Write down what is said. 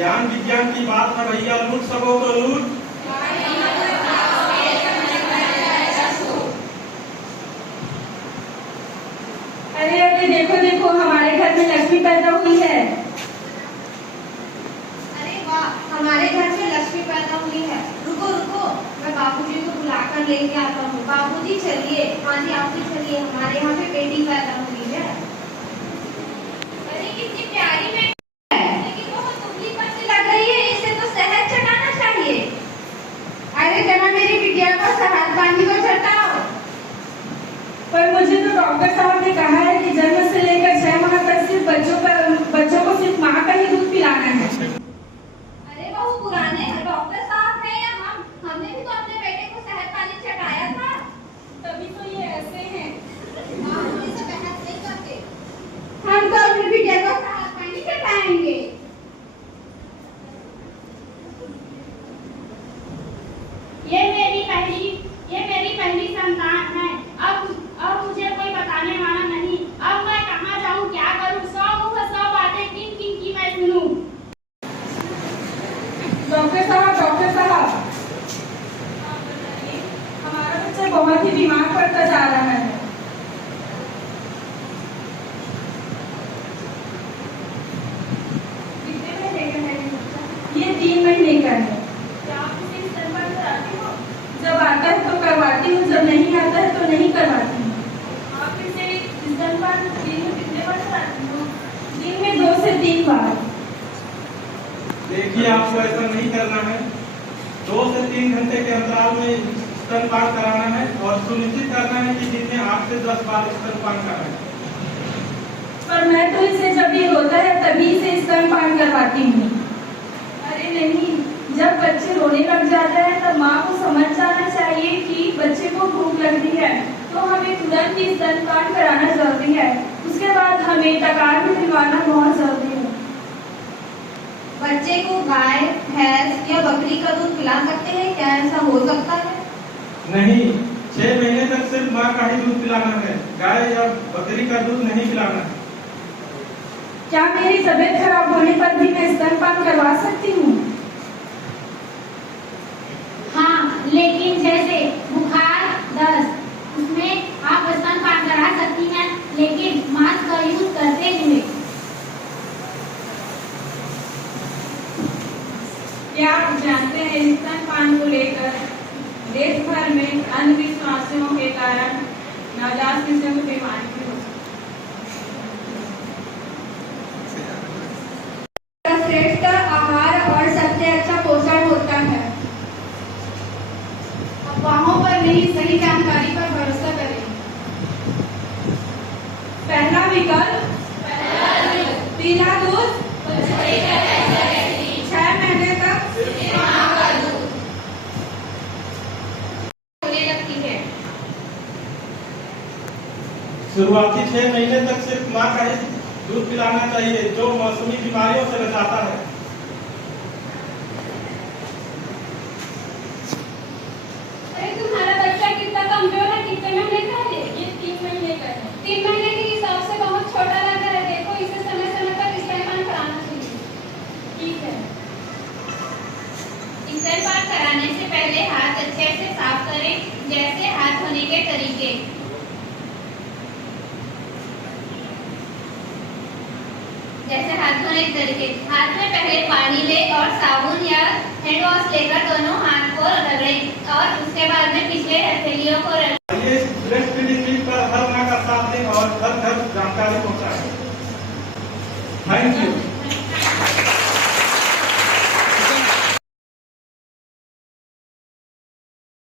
ज्ञान विज्ञान की बात है भैया, लूट सको तो लूट। अरे अरे देखो देखो, हमारे घर में लक्ष्मी पैदा हुई है। अरे वाह, हमारे घर में लक्ष्मी पैदा हुई है। रुको रुको, मैं बाबूजी को बुलाकर लेके आता हूँ। बाबूजी चलिए। हाँ जी आप भी चलिए, हमारे यहाँ पे बेटी पैदा हुई है। अरे कितनी प्यारी बेटी है, लेकिन बहुत दुबली पतली लग रही है, इसे तो शहद चटाना चाहिए। अरे जरा मेरी बिटिया को शहद पानी को चटाओ। पर मुझे तो डॉक्टर साहब ने कहा है कि जन्म से लेकर 6 माह तक सिर्फ बच्चों को सिर्फ माँ का ही दूध पिलाना है। अरे वो पुराने डॉक्टर साहब हैं या हमने भी तो अपने बेटे को शहद पानी चटाया था। तभी तो ये ऐसे हैं। हम इसे बहस नहीं करते, हम तो अपनी बिटिया को शहद पानी चटाएंगे। ये मेरी पहली संतान है। अब मुझे कोई बताने वाला नहीं। अब मैं कहाँ जाऊँ, क्या करूँ? 100 मुँह 100 बातें, किन किन की मैं सुनूं? डॉक्टर साहब, हमारा बच्चा बहुत ही बीमार पड़ता जा रहा है। कितने महीने का है ये बच्चा? ये 3 महीने का है। क्या आप इसे स्तनपान कराती हो? जब आता है तो करवाती हूँ, जब नहीं आता है तो नहीं करवाती हूँ। आप इसे स्तनपान दिन में कितने बार कराती हो? दिन में 2 से 3 बार। देखिए आपको ऐसा नहीं करना है। 2 से 3 घंटे के अंतराल में स्तनपान कराना है और सुनिश्चित करना है कि दिन में 8 से 10 बार स्तनपान कराएं। पर मैं तो इसे जब ये रोता है तभी इसे स्तनपान करवाती हूँ। अरे नहीं, जब बच्चे रोने लग जाता है तब माँ को समझ जाना चाहिए कि बच्चे को भूख लग रही है, तो हमें तुरंत ही स्तनपान कराना जरूरी है। उसके बाद हमें टकार भी दिलवाना बहुत जरूरी है। बच्चे को गाय, भैंस या बकरी का दूध पिला सकते हैं क्या? ऐसा हो सकता है? नहीं, 6 महीने तक सिर्फ माँ का ही दूध पिलाना है, गाय या बकरी का दूध नहीं पिलाना है। क्या मेरी तबीयत खराब होने पर भी मैं स्तनपान करवा सकती हूँ? हाँ, लेकिन जैसे बुखार, दस्त, उसमें आप स्तनपान करा सकती हैं, लेकिन मास्क का यूज करते हुए। क्या आप जानते हैं स्तनपान को लेकर देश भर में अंधविश्वासों के कारण नवजात शिशुओं को बीमारी भी हो सकती है। श्रेष्ठ आहार और सबसे अच्छा पोषण होता है। अफवाहों पर नहीं, सही जानकारी पर भरोसा करें। पहला विकल्प पीला दूध 6 महीने तक। होने लगती है। शुरुआती 6 महीने तक सिर्फ माँ का ही दूध पिलाना चाहिए, जो मौसमी बीमारियों से बचाता है। अरे तुम्हारा बच्चा कितना कमजोर है, कितने महीने का है? ये 3 महीने का है। 3 महीने के हिसाब से बहुत छोटा लग रहा है। देखो, इसे समय समय पर स्तनपान कराना चाहिए। ठीक है। स्तनपान कराने से पहले हाथ अच्छे से साफ करें, जैसे हाथ धोने के तरीके। जैसे हाथ धोने के तरीके, हाथ में पहले पानी ले और साबुन या हैंड वॉश लेकर दोनों हाथ को रगड़ें और उसके बाद में पिछले हथेलियों को ये ब्रेस्ट फीडिंग वीक पर हर माँ का साथ दें और घर घर जानकारी पहुँचाएं। Thank you.